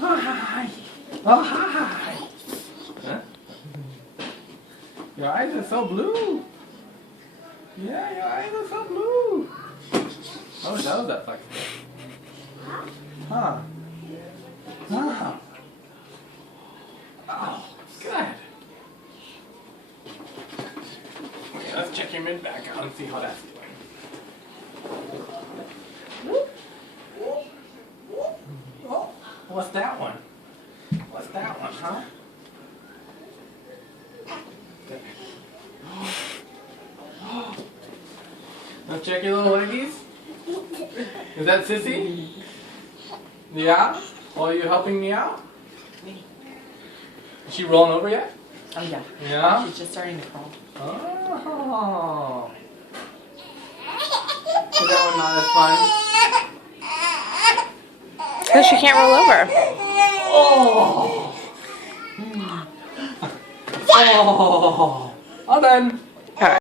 Hi. Oh, hi. Huh? Your eyes are so blue. Yeah, your eyes are so blue. Oh, that was that flexible. Huh. Huh. Oh, good. Okay, let's check your mid back out and see how that's doing. Oh, what's that one? What's that one, huh? Let's check your little leggies. Is that Sissy? Yeah? Oh, are you helping me out? Is she rolling over yet? Oh yeah. Yeah? She's just starting to crawl. Oh. Is that one not as fun? Because she can't roll over. Oh. Oh. All done.